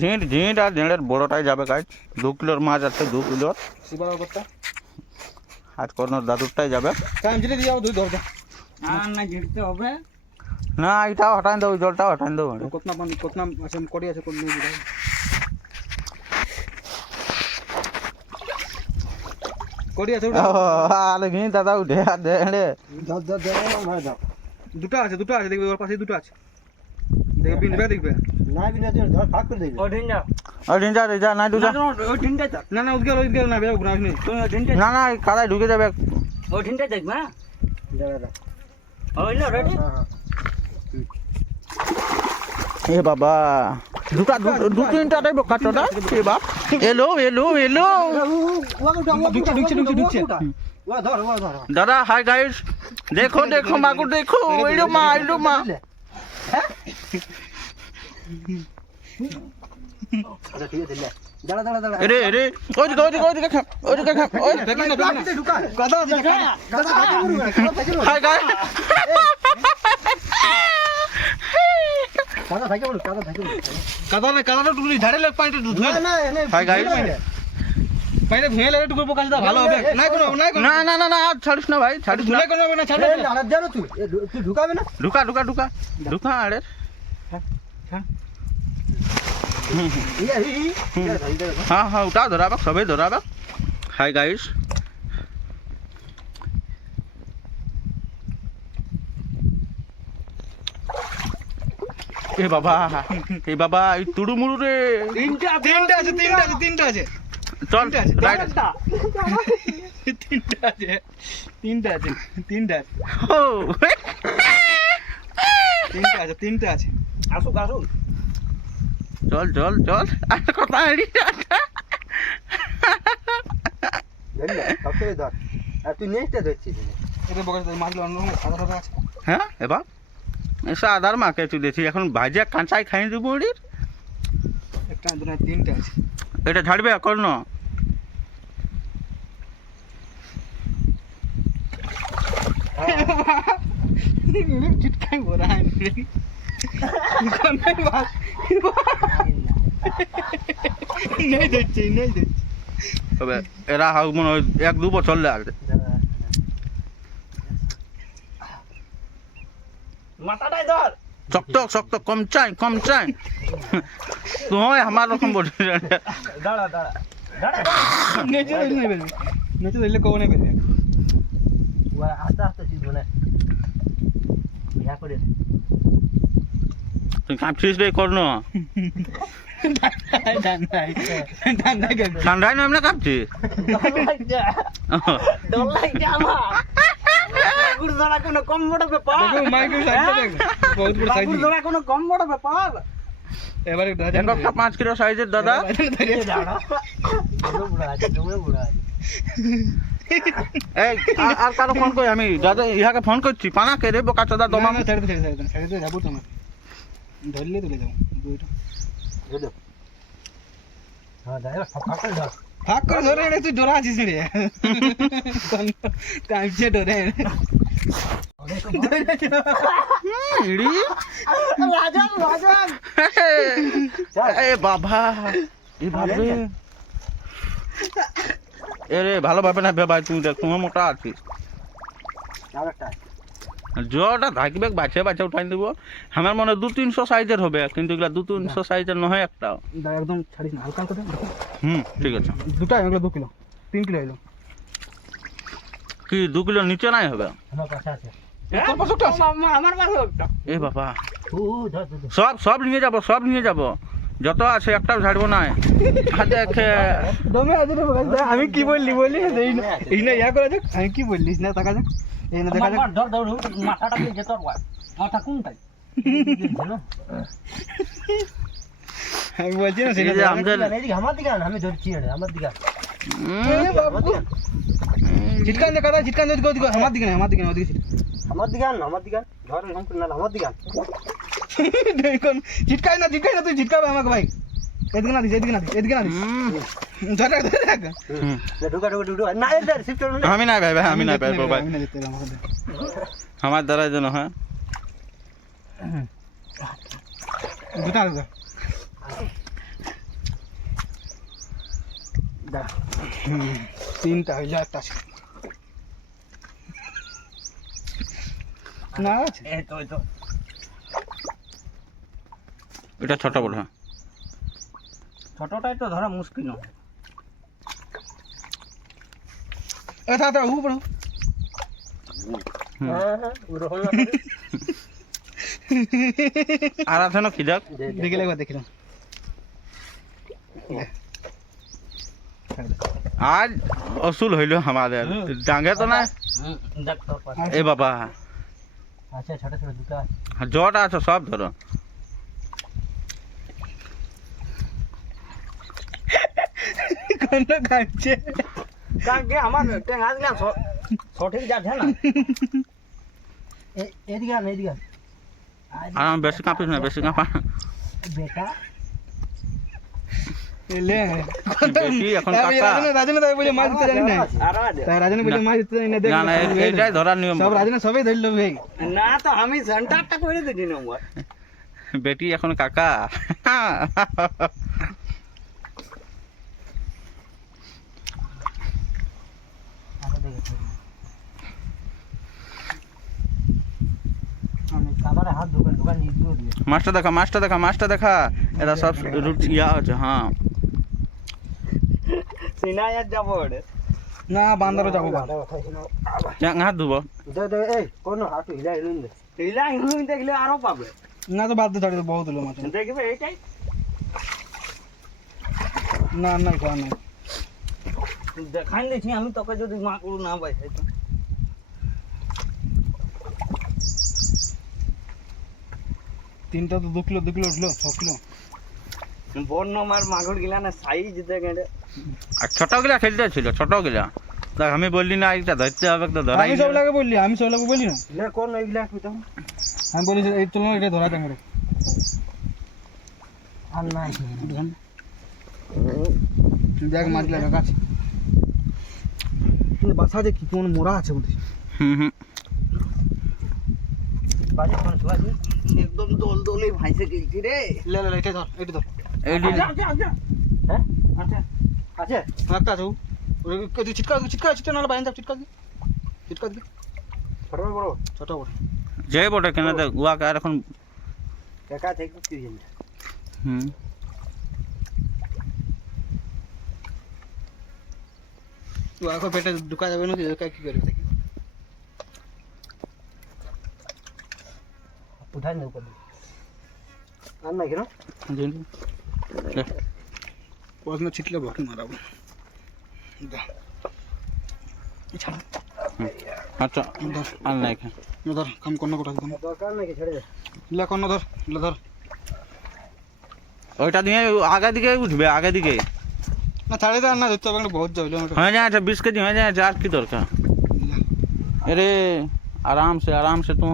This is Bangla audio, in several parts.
ঝিঁট ঝিঁট আর ঝিঁড়ের বড়টাই যাবে গাছ 2 কিলোর মাছ আছে 2 কিলোর আজ কর্ণর দাদুরটাই যাবে না এটা হটাই দেবো জলটা হটাই দেবো ঘি দাদা উঠে দুটো আছে দেখবে ওর পাশে দুটো আছে দেখবে দেখবে না না কাদায় ঢুকে যাবে এ বাবা দু তিনটা টাইপ কাটটা এ বাপ এলো দাদা হাই গাইস দেখো মাগুর দেখো এলো মা ছাড়িস না ভাই ছাড়িস না ঢুকা আরে हाँ उठा धराबा सभी धराबा हाय गाइस ए बाबा तुड़ू मुड़ू रे तीनटा আছে चल राइट তিনটা আছে আসুক চল কথা হ্যাঁ এবার সাদার মাকে চুলেছি এখন ভাজিয়া কাঁচাই খাই দেবো ওটির একটা তিনটা আছে এটা ছাড়বে এখন না চিটকাই ভরা এরা মনে হয় 1-2 বছর লাগবে মাথাটাই ধর শক্ত কম চাই তুই আমার রকম বলি দাঁড়া নেচে দিলে কব নেই পেলে আস্তে চিজ করে তুই কাঁপছিস রে কর্ণ ঠান্ডায় না এমনি কাঁপছিস কোনো কম বড় ব্যাপার এবারে 5 কিলো সাইজের দাদা এই আর কারো ফোন করি আমি দাদা ইহাকে ফোন করছি পানা কে রে বোকা চোদা দমা ছেড়ে যাবো তোমার ধরলে তুলে যাবো ফাঁক করে ধরে এনে তুই ডরা আছিস রে কাঁপছে ডরে বাবা এইভাবে এরে ভালোভাবে না ভাই তুমি দেখ তোমার মোটা আছিস জটা থাকবে বাছে উঠাই দেবো আমার মনে 200-300 সাইজের হবে কিন্তু এগুলা 200-300 সাইজের নয় একটা একদম ছাড়িস না হালকা করে ঠিক আছে দুটা এগুলো 2 কিলো 3 কিলো এলো কি 2 কিলো নিচে নাই হবে আমার পাশে আছে আমার পাশে এ বাবা সব নিয়ে যাব যত আছে একটাও ছাড়বো না আমি কি বললি এই না ইয়া করা যাক আমি কি বললিস না টাকা যাক এই না দেখা যাক ধর মাথাটা দিয়ে যেত মাথা কোনটাই আমি বলছি না সেটা আমাদের আমার দিকে আমি ধরছি আমার দিকে ছিটকান দে কাদা ছিটকান দে ওদিকে আমার দিকে না ওদিকে ছিটকান আমার দিকে আন ধর এরকম করে না আমার দিকে আন দেখুন ছিটকাই না তুই ছিটকাবে আমাকে ভাই এদিকে না দিস ধরে রাখ ঢুকা না এর শিফট করুন আমি নাই ভাই আমি নাই ভাই ভাই আমি না দিতে আমাকে দে। আমার দ্বারা যেন হয় দুটা তিনটা হইলো একটা আছে না আছে এই তো এটা ছোট বড় হ্যাঁ ছোটটাই তো ধরা মুশকিল নয় এ থাক উপর আর আছে না খিদাক দেখিলে একবার দেখিলাম আজ অসুল হইল আমাদের ডাঙ্গে তো না দেখ তো এ বাবা আচ্ছা ছোট দুটো জট আছে সব ধরো কোন খাচ্ছে কাকে আমার টেঙ্গা দিলাম সঠিক যাচ্ছে না এদিকে আন আর আমি বেশি কাঁপিস না বেশি কাঁপা বেটা লে বেশি এখন কাকা রাজনে তাই বলে মাছ দিতে জানি না তাই রাজনে বলে মাছ দিতে জানি না দেখ না না এইটাই ধরার নিয়ম সব রাজনে সবাই ধরল ভাই না তো আমি সেন্টারটা করে দিই না বেটি এখন কাকা আমারে হাত দোকান নিয়ে দিয়ে মাছটা দেখা এরা সব রুট ইয়া আছে হ্যাঁ সিনায়াত যাবো না বান্দারও যাবো হাত ধুবো এই কোন হাত হিলাই দেখলে আরো পাবে না তো বাদ ধরে বহুত হলো মাছ দেখবে এইটাই না না খাওয়া নাই দেখাই দিয়েছি আমি তোকে যদি মা করু না পাই তো তিনটা তো 2 কিলো উঠলো 6 কিলো বন্য মার মাগুর গিলা না সাইজ দেখে আর ছোট গিলা খেলতে ছিল ছোট গিলা দেখ আমি বললি না এটা ধরতে হবে তো ধরাই আমি সব লাগে বললি না লে কোন এইগুলা কইতাম আমি বলি এই তুলনা এটা ধরা টাঙ্গরে আর নাই দেখ মাছ লাগা কাছে বাসা যে কি কোন মোরা আছে বলতে হুম বাড়ি কোন সুয়াজি একদম দোলে ভাইসে গেলছি রে লে এটা ধর এইটি হ্যাঁ আচ্ছা আছে একটা আছে ওই তুই চিটকা না বাইন চিটকা দি ছোট বড় যে বটে কেন দেখ উয়া কার এখন কাকা থেকে কি জানি হুম তুই এখন পেটে ঢুকা যাবে না কি করবে দেখি উঠাই নেব কর আর নাই কেন প্রশ্ন ছিটলে বকে মারাবো আচ্ছা আর নাই খা ধর কাম করনা কোটা দরকার নাই ছেড়ে দে লে করনা ধর ওইটা দিয়ে আগে দিকে উঠবে আগে দিকে না ছাড়ে দে না ধরতে হবে বহুত যাইলো হয়ে যায় 20 কেজি হয়ে যায় আর কি দরকার अरे आराम से तू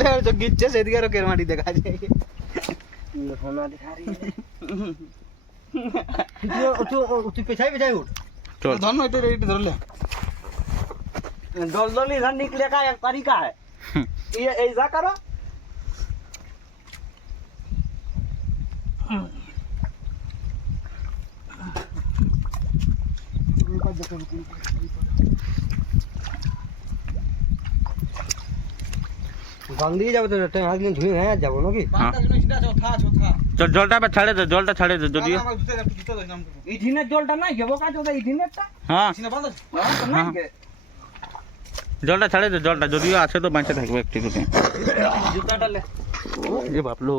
ले जो गिच्चे से दिया रोकेर माटी दिखा दे होना दिखा रही है तू पिछाई उठ चल धर ना इधर धर ले दलदली इधर निकले का एक तरीका है ये ऐसा करो গন্ধি যাবে তো একদিন ধুয়ে হয়ে যাবো নাকি চল জলটা ছাড়ে দে যদি ইঠিনের জলটা নাই কে বোকা চোদা ইঠিনেরটা হ্যাঁ নাই কে জলটা ছাড়ে দে জলটা যদিও আছে তো বাঁচে থাকবে একটু জুতাটা লে এ বাপলো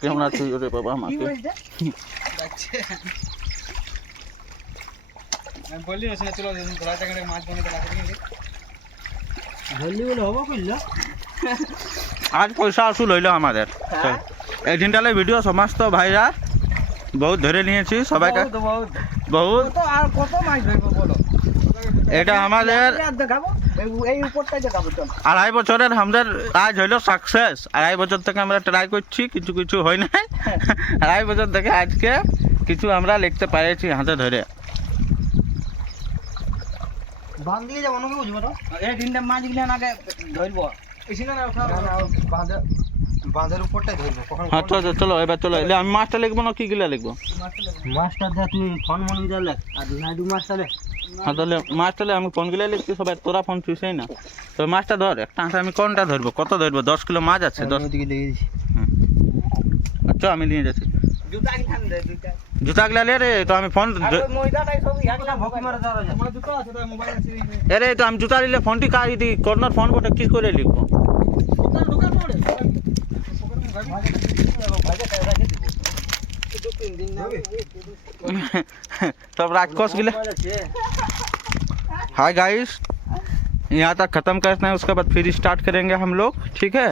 কেমন আছিস রে বাবা কি আমাকে বলছে আমি বললি না চলো ধরা টাকা মাছ বানাতে লাগবে ধরলি বলে হবো কইলা আজ পয়সা আসুল হইলো আমাদের এই দিনটালে ভিডিও সমস্ত ভাইরা বহুত ধরে নিয়েছি সবাইকে বহুত। তো আর কত মাছ ধরবো বলো? এটা আমাদের আর দেখাবো এই উপরটাই দেখাবো চল। 2.5 বছরের আমাদের আজ হইলো সাকসেস। 2.5 বছর থেকে আমরা ট্রাই করছি, কিছু কিছু হয় নাই। 2.5 বছর থেকে আজকে কিছু আমরা লিখতে পেরেছি হাতে ধরে। বাঁধ দিয়ে যাবো নাকি বুঝবো তো? এই তিনটা মাছ গিলে আগে ধরবো। এসে না উঠা বাঁধের উপরটাই ধরবো। কখন হ্যাঁ চলো চলো এবার চলো। এলে আমি মাছটা লিখবো না কি গিলা লিখবো? মাছটা দে তুই ফোন মন দিলে আর নাইডু মাছটা দে। হ্যাঁ তাহলে মাছটা আমি কোন গিলা লিখছি সবাই, তোরা ফোন ছুঁছেই না। তো মাছটা ধর একটা হাতে, আমি কোনটা ধরবো? কত ধরবো? 10 কিলো মাছ আছে। 10 ওদিকে লেগে দিছি। আচ্ছা আমি নিয়ে যাচ্ছি। জুতা কিখান দে দুইটা। জুতা গিলা লে রে, তো আমি ফোন আর ওই ময়দাটাই সব একটা ভকি মারা যাওয়া যায়। আমার জুতা আছে তাই মোবাইল আছে এই নে। আরে তো আমি জুতা নিলে ফোনটি কাটি কর্নার ফোন বটে কি করে লিখবো? ওটা ঢোকা পড়ে। ভাজা খাই রাখে দিব। দু তিন দিন না सब राजकोष गिले। हाय गाइस, यहाँ तक ख़त्म करते हैं, उसके बाद फिर स्टार्ट करेंगे हम लोग, ठीक है।